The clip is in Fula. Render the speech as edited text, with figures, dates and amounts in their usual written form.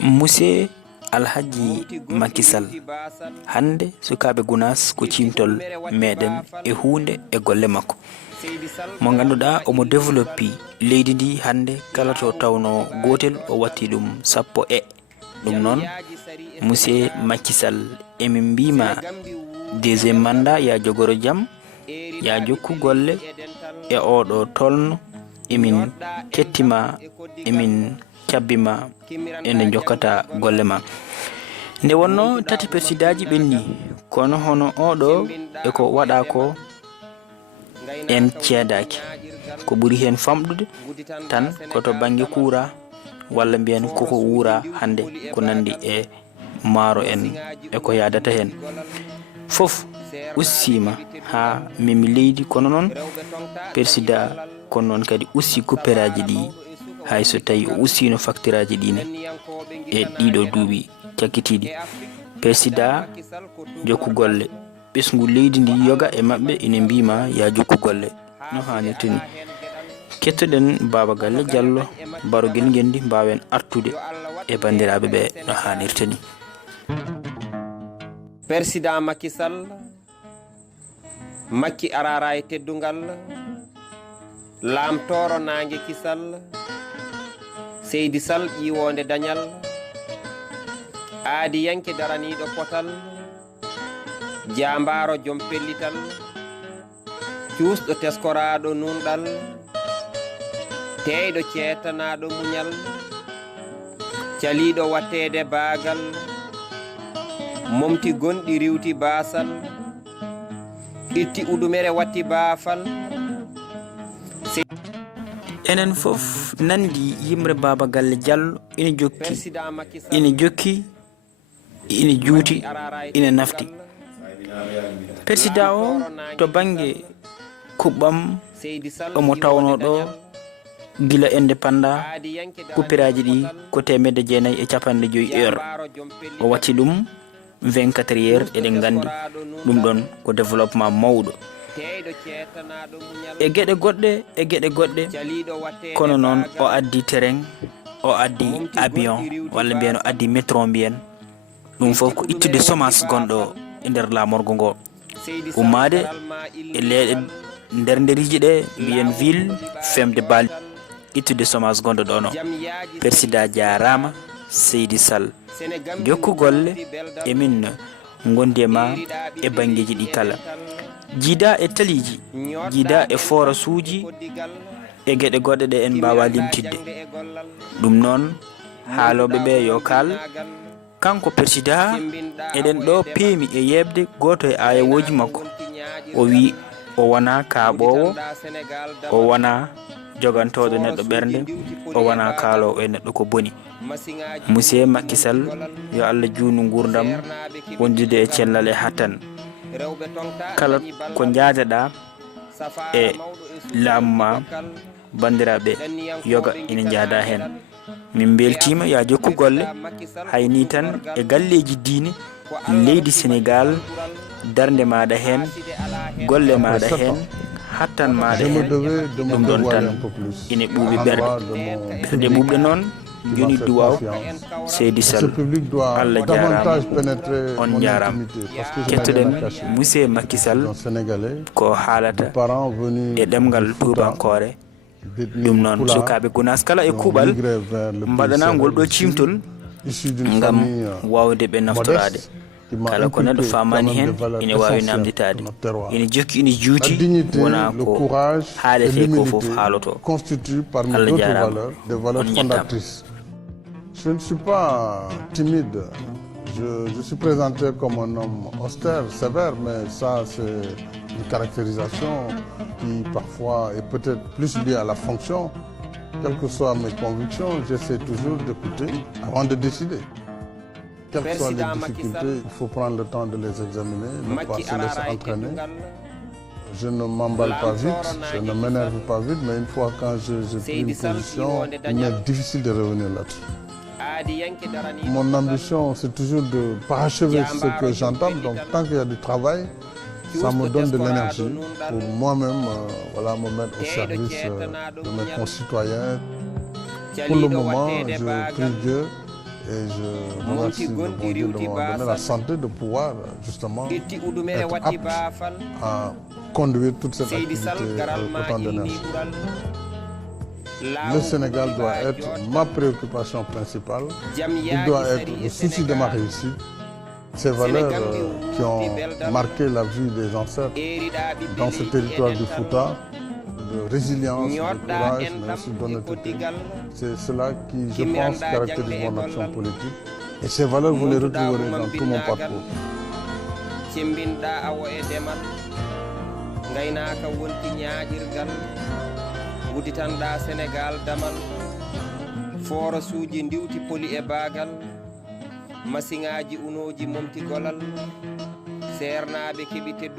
Monsieur Alhaji Macky Sall hande sukaɓe Gounass ko cimtol meɗen e hunde e golle makko mo ganduɗa omo développi leydi ndi hande kala to tawno gotel o watti ɗum sappo ɗum noon monsieur Macky Sall emin mbima deuxiéme mandat ya jogoro jaam ya jokku golle e oɗo tolno emin kettima emin cabbima ene jokkata golle ma nde wonno tati persidaji ɓenni kono hono oɗo eko waɗa ko en ceedaki ko ɓuri hen famɗude tan koto banggue kuura walla mbiyen koko wuura hande ko nandi e maaro en eko yadata hen fof ussima ha memi leydi kono noon persida kono noon kadi ussi kupperaji ɗi hay so tawi o ussino facture aji ɗine e ɗiɗo duuɓi cakkitiɗi persida jokku golle ɓesgu leydi ndi yoga e mabɓe ina mbima ya jokku golle no hannirta ni kettoɗen Baba Galle Diallo barogel ngel ndi mbawen artude e bandiraɓe ɓe no hannirta ni. Président Macky Sall Macky arara e teddugal lamtoro nangue Kisal Seydi Sall ƴiwonde dañal aadi yanke daraniɗo potal jambaro joom pellital cuusɗo teskoraɗo nunɗal teyɗo ceetanaɗo muñal caliɗo wattede baagal momti gonɗi riwti baasal itti udumere watti baafal enen fof nandi yimre Baba Galle Diallo ina jokki ina juuti ina nafti persida o to banggue kuɓɓam omo tawno ɗo gila indépendant kuppiraji ɗi ko 950 heure o watti ɗum 24 heures eɗen gandi ɗum ɗon ko développement mawɗo e gueɗe goɗɗe kono noon o addi terrain o addi avion walla mbiyen o addi métro mbiyen ɗum fof ko ittude chômage gonɗo e nder lamorgo ngo ummade e leeɗe nderiji ɗe mbiyen ville femde bal ittude chômage gonɗo ɗono persida jarama Seydi Sall jokku golle emin gondi e ma e banggueji ɗi kala jiida e taliji jiida e forasuji e gueɗe goɗɗe ɗe en mbawa limtidde ɗum noon haaloɓe ɓe yo kal kanko persida eɗen ɗo peemi e yebde goto e ayawoji makko o wi o wona kaaɓowo o wona jogantoɗo neɗɗo ɓernde o wona kaalowo e neɗɗo ko boni monsieur Macky Sall yo Allah juunu gurdam wondude e cellal e hattan kala ko jaadeɗa e laamu ma bandiraɓe yoga ina jaada hen min beltima ya jokku golle hayni tan e galleji diine leydi Sénégal darde maɗa hen golle maɗa hen hattan maɗa hen ɗum ɗon tan ina ɓuuɓi ɓerde ɓuuɓɗe noon joni duwaw Seydi Sall Allah jarama on jarama kettoɗen monsieur Macky Sall ko haalata e ɗemgal tubankore ɗum noon sukaɓe Gounass kala e kuuɓal mbaɗana ngol ɗo cimtol ngam wawde ɓe naftorade kala ko neɗɗo famani hen ina wawi namditade ina jokki ina juuti wona ko haalete ko foof haaloto Allah jarama on ñattama. Je ne suis pas timide. Je suis présenté comme un homme austère, sévère, mais ça c'est une caractérisation qui parfois est peut-être plus liée à la fonction. Quelles que soient mes convictions, j'essaie toujours d'écouter avant de décider. Quelles que soient les difficultés, il faut prendre le temps de les examiner, ne pas se laisser entraîner. Je ne m'emballe pas vite, je ne m'énerve pas vite, mais une fois quand j'ai pris une position, il m'est difficile de revenir là-dessus. Mon ambition, c'est toujours de parachever ce que j'entame. Donc, tant qu'il y a du travail, ça me donne de l'énergie pour moi-même voilà, me mettre au service de mes concitoyens. pour le moment, je prie Dieu et je remercie le bon Dieu de m'avoir donné la santé de pouvoir justement être apte à conduire toute cette activité autant d'énergie. Le Sénégal doit être ma préoccupation principale. Il doit être le souci de ma réussite. Ces valeurs qui ont marqué la vie des ancêtres dans ce territoire du Fouta, de résilience, de courage, mais aussi d'honnêteté. C'est cela qui, je pense, caractérise mon action politique. Et ces valeurs, vous les retrouverez dans tout mon parcours. Wuditanɗa Sénégal damal forasuji ndiwti poli e bagal masiŋaji unoji momti golal sernaɓe keɓi teddu